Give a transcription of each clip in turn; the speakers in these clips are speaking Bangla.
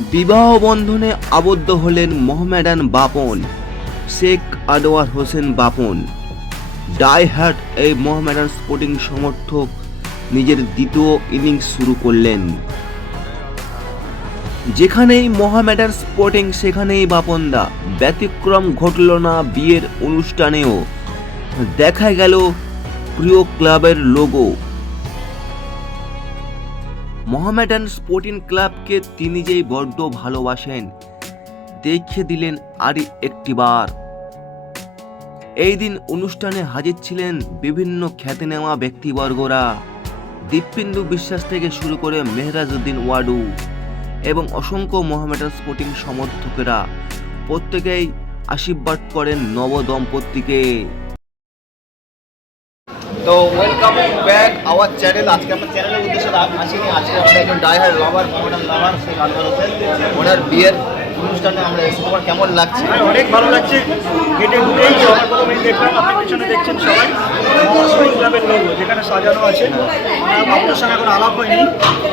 বিবাহ বন্ধনে আবদ্ধ হলেন মোহামেডান বাপন, শেখ আনোয়ার হোসেন বাপন। ডাই হার্ট এই মোহামেডান স্পোর্টিং সমর্থক নিজের দ্বিতীয় ইনিংস শুরু করলেন। যেখানেই মোহামেডান স্পোর্টিং, সেখানেই বাপনদা। ব্যতিক্রম ঘটল না বিয়ের অনুষ্ঠানেও। দেখা গেল প্রিয় ক্লাবের লোগো মোহামেডান স্পোর্টিং ক্লাবকে তিনি যেই বড্ড ভালোবাসেন দেখে দিলেন আরই একটিবার এই দিন অনুষ্ঠানে হাজির ছিলেন বিভিন্ন খ্যাতিনেওয়া ব্যক্তিবর্গরা। দীপপিন্দু বিশ্বাস থেকে শুরু করে মেহরাজউদ্দিন ওয়াডু এবং অসংখ্য মোহামেডান স্পোর্টিং সমর্থকেরা প্রত্যেকেই আশীর্বাদ করেন নব দম্পতিকে তো ওয়েলকাম ব্যাক আওয়ার চ্যানেল আজকে আমার চ্যানেলের উদ্দেশ্যে আসিনি আজকে আমরা একজন ডাইহার লাভার মডার্ন লাভার সেই আনোয়ার হোসেন ওনার বিয়ের অনুষ্ঠানে আমরা এসে আমার কেমন লাগছে? অনেক ভালো লাগছে। গেটে ঢুকেই সবার প্রথমে দেখলাম, আপনি পিছনে দেখছেন সবাই। লোগো যেখানে সাজানো আছে। আলাপ হয়নি।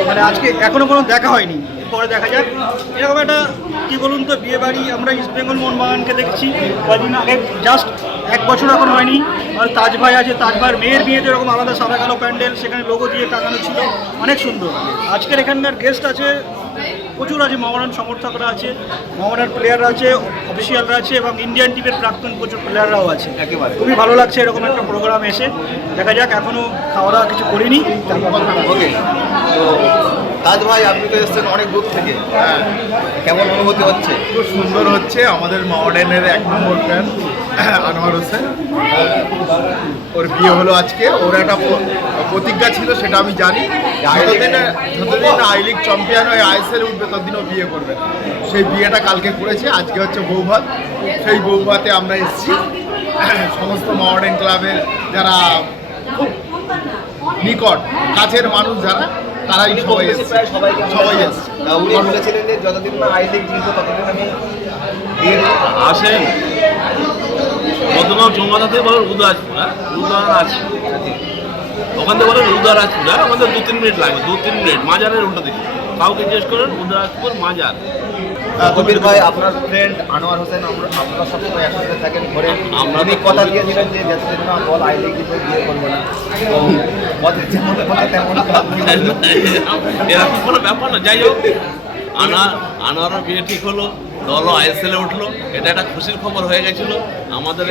মানে আজকে কোনো দেখা হয়নি। পরে দেখা যাক। এরকম একটা, কী বলুন তো আমরা ইস্ট বেঙ্গল দেখছি জাস্ট এক বছর এখন হয়নি। আর তাজ ভাই আছে, তাজ ভাইয়ের মেয়ের বিয়েতে এরকম আলাদা সাদা কালো প্যান্ডেল, সেখানে লোগো দিয়ে টাঙানো ছিল। অনেক সুন্দর। আজকের এখানকার গেস্ট আছে, প্রচুর আছে। মহারান সমর্থকরা আছে মহারান প্লেয়াররা আছে অফিসিয়ালরা আছে, এবং ইন্ডিয়ান টিমের প্রাক্তন প্রচুর প্লেয়াররাও আছে একেবারে। খুবই ভালো লাগছে এরকম একটা প্রোগ্রাম এসে। দেখা যাক এখনও খাওয়া দাওয়া কিছু করিনি। ওকে তো তাজ ভাই, আপনি তো এসেছেন অনেক দূর থেকে। হ্যাঁ কেমন অনুভূতি হচ্ছে? খুব সুন্দর হচ্ছে, আমাদের মডার্নের এক নম্বর ফ্যান আনোয়ার হোসেন। ওর বিয়ে হলো আজকে। ওর একটা প্রতিজ্ঞা ছিল, সেটা আমি জানি। যতদিন যতদিন আই লিগ চ্যাম্পিয়ন হয়ে আইএসএল উঠবে, ততদিন ও বিয়ে করবে। সেই বিয়েটা কালকে করেছে, আজকে হচ্ছে বৌভাত। সেই বৌভাতে আমরা এসেছি। সমস্ত মডার্ন ক্লাবের যারা খুব নিকট, কাছের মানুষ যারা তারাই সবাই এসেছে। সবাই এসেছে। উনি বলেছিলেন যে যতদিন না আই লিগ জিতবো ততদিন আমি আসেন বর্ধমান চৌমাথাতে বলেন উদয়পুর হ্যাঁ উদয়ন আছে ওখান থেকে বলেন উদয়রাজপুর হ্যাঁ আমাদের দু তিন মিনিট লাগবে দু তিন মিনিট। মাজারের উল্টো দিকে। কাউকে জিজ্ঞেস করেন উদয়রাজপুর মাজার। কবির ভাই আপনার ফ্রেন্ড আনোয়ার হোসেন আমরা আপনারা সবসময় একসাথে থাকেন ঘরে। আমরা কথা দিয়েছিলেন যে যতদিন না বল আই লিগ জিতবে বিয়ে করব না। তো যেমন কথা তেমন এরকম কোনো ব্যাপার না যাই হোক। আনা আনারও বিয়ে ঠিক হলো দলও আইএসএলে উঠল এটা একটা খুশির খবর হয়ে গেছিল। আমাদের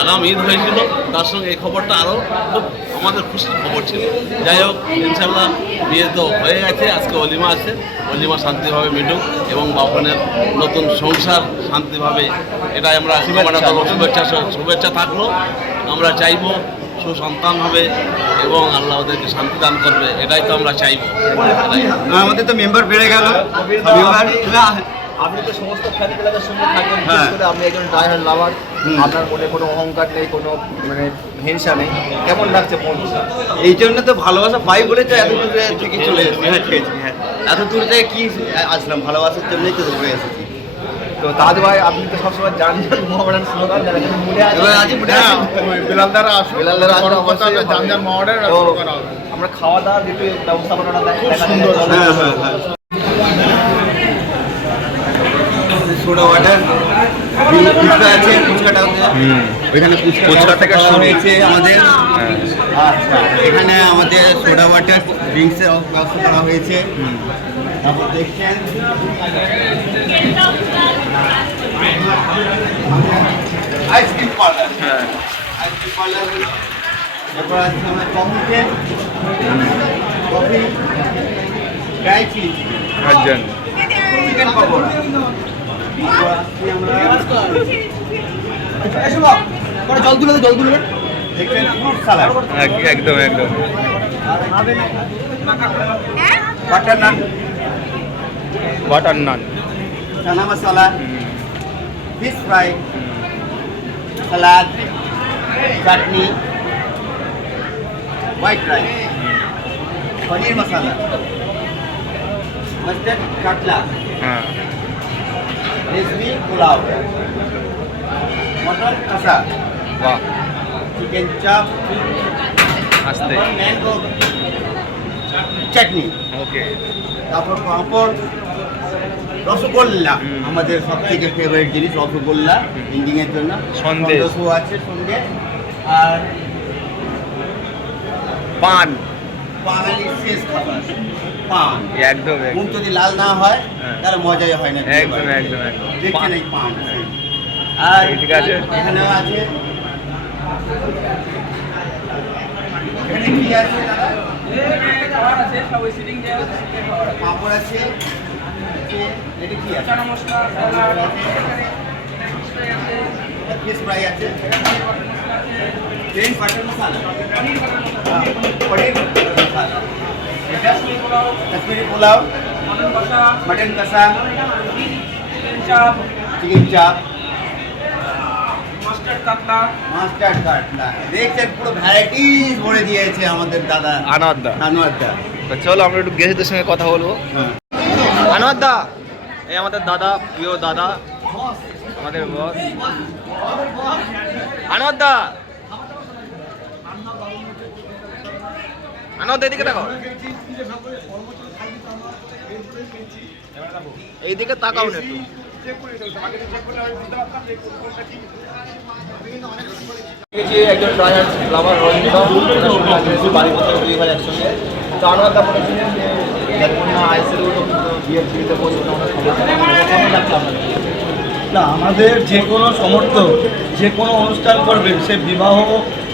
আগাম ঈদ হয়েছিল তার সঙ্গে এই খবরটা আরও খুব আমাদের খুশির খবর ছিল। যাই হোক ইনশাল্লাহ বিয়ে তো হয়ে গেছে আজকে অলিমা আছে। অলিমা শান্তিভাবে মিটুক এবং বাপনের নতুন সংসার শান্তিভাবে এটাই আমরা শুভেচ্ছা শুভেচ্ছা থাকল। আমরা চাইব সুসন্তান হবে এবং আল্লাহ ওদেরকে শান্তি দান করবে এটাই তো আমরা চাইব। আমাদের তো মেম্বার বেড়ে গেল। আপনি তো সমস্ত ফ্যান ক্লাবের সঙ্গে থাকেন বিশেষ হ্যাঁ। আপনি একজন ডায়ার লাভার আপনার মনে কোনো অহংকার নেই কোনো মানে হিংসা নেই। কেমন লাগছে মন এই জন্য তো ভালোবাসা পাই বলে তো এত দূরে থেকে চলে এসেছি। হ্যাঁ হ্যাঁ। এত দূর থেকে কি আসলাম? ভালোবাসার জন্যই তো এসেছি। তো তাজ ভাই আপনি তো সবসময় জানেন মোহামেডান স্লোগান যারা মুডে হ্যাঁ, আমরা খাওয়া দাওয়া দিতে ব্যবস্থাপনাটা দেখা সুন্দর, যায়। সোডা ওয়াটার ফুচকা আছে ফুচকাটা ওইখানে ফুচকা থেকে শুরু। হয়েছে আমাদের। আচ্ছা এখানে আমাদের সোডা ওয়াটার ড্রিঙ্কসের ব্যবস্থা করা হয়েছে। তারপর দেখছেন আইসক্রিম পার্লার হ্যাঁ। আইসক্রিম পার্লার তারপর আছে আমাদের coffee coffee dry cheese chicken pakora. জল তুলে জল তুলে একদম একদম butter naan butter naan chana masala fish fry salad chutney white rice paneer masala mustard catla হ্যাঁ রেশমি পোলাও মটন কষা বাহ চিকেন চাপ আস্তে ম্যাঙ্গো চাটনি ওকে তারপর পাঁপড় রসগোল্লা। আমাদের সব থেকে ফেভারিট জিনিস রসগোল্লা এর জন্য। সন্দেশ। আছে সঙ্গে আর পান। বাঙালির শেষ খাবার। পান একদম মুখ যদি লাল না হয় হ্যাঁ। তাহলে মজাই হয় না একদম একদম একদম। দেখছেন এই পান আর ঠিক আছে। এখানেও আছে এখানে কি আছে পাঁপড় আছে এটা কি আছে? ফিশ ফ্রাই আছে। Plain butter masala paneer masala. Kashmiri pulao mutton কষা চিকেন চাপ মাস্টার্ড কাটলা দেখছেন পুরো ভ্যারাইটিস ভরে দিয়েছে আমাদের দাদা চলো আমরা একটু গেস্টদের সঙ্গে কথা বলব। আনোয়ার দা এই আমাদের দাদা প্রিয় দাদা আমাদের বস আনোয়ার দা আনোয়ার দা এদিকে দেখো। এইদিকে তাকাও না একজন ড্রাইভার লাভার রঞ্জিত বাড়ি বছর দুই ভাই একসঙ্গে তো আনোয়ার দা বলেছিলেন যে আইসিএল বিয়ের ছুটিতে পৌঁছানো আমরা না আমাদের যে কোনো সমর্থক যে কোনো অনুষ্ঠান করবেন সে বিবাহ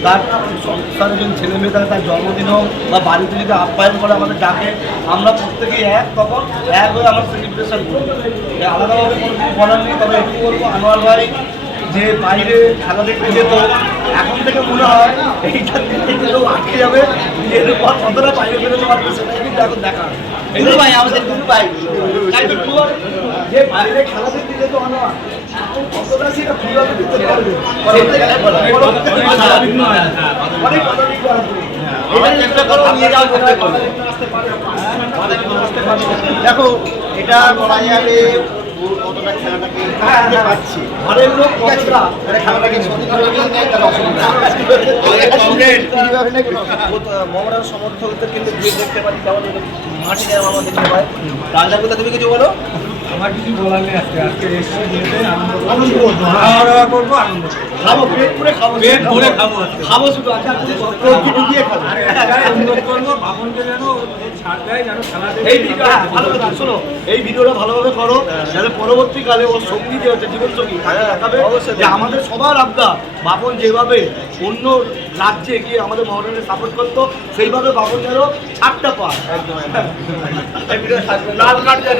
তার সংসারের জন্য ছেলে মেয়ে তার তার জন্মদিন হোক বা বাড়িতে যদি আপ্যায়ন করে আমাদের ডাকে আমরা প্রত্যেকেই এক তখন এক হয়ে আমরা সেলিব্রেশন করি এ আলাদাভাবে কোনো কিছু বলার নেই তবে একটু বলব আনোয়ার ভাই যে বাইরে খেলা দেখতে যেত এখন থেকে মনে হয় এইটা দেখতে গেলেও আটকে যাবে বিয়ের পর কতটা বাইরে বেরোতে পারবে সেটাই কিন্তু এখন দেখা। ভাই আমাদের ভাই। যে বাইরে খেলা দেখো এটা বলা যাবে কতটা খেলাটাকে খেলতে ঘরের লোক ঠিক আছে খেলাটাকে সত্যি করে নিয়ে নেয় তার অসুবিধা মোহামেডান সমর্থকদের কিন্তু ভিড় দেখতে পাচ্ছি কেমন মাঠে আমরা দেখতে পাই রাজা তুমি কিছু বলো? আমার কিছু বলার নেই আজকে আজকে এসছি যেতে আনন্দ করব। খাওয়া দাওয়া করব আনন্দ খাব পেট পুরে খাব। পেট ভরে খাব খাব শুধু অনুরোধ করব বাপনকে যেন ছাড় দেয় যেন খেলা এই ভালো কথা শোনো এই ভিডিওটা ভালোভাবে করো যাতে পরবর্তীকালে ওর সঙ্গী যে হচ্ছে জীবন সঙ্গী তাকে দেখাবে যে আমাদের সবার আবদা বাপন যেভাবে অন্য রাজ্যে গিয়ে আমাদের মহারানকে সাপোর্ট করতো সেইভাবে বাপন যেন ছাড়টা পায়। একদম লাল কার্ড যেন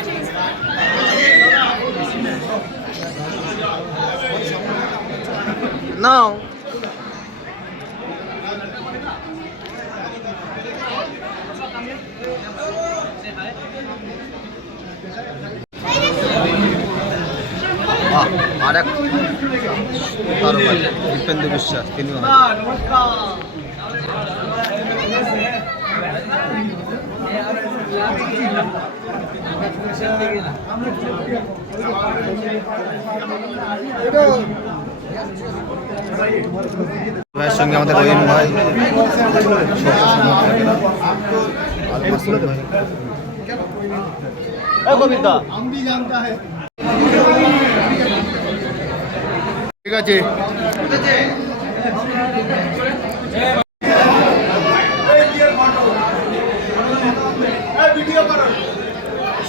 নাও আর এক দীপেন্দ্র বিশ্বাস তিনি ভাইয়ের সঙ্গে আমাদের রহিম ভাই ঠিক আছে।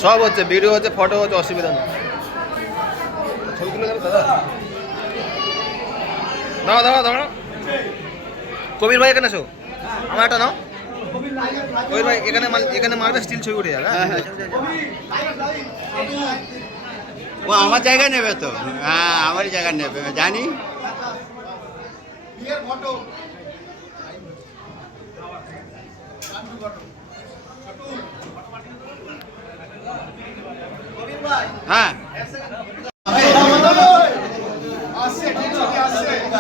সব হচ্ছে ভিডিও হচ্ছে ফটো হচ্ছে অসুবিধা নেই। ছবি তুলে দাদা? দাঁড়াও দাঁড়াও দাঁড়াও। কবির ভাই এখানে এসো। আমার একটা নাও। কবির ভাই, এখানে এখানে মারবে স্টিল ছবি উঠে যাবে হ্যাঁ? ও আমার জায়গা নেবে তো? হ্যাঁ আমারই জায়গা নেবে। জানি। হ্যাঁ।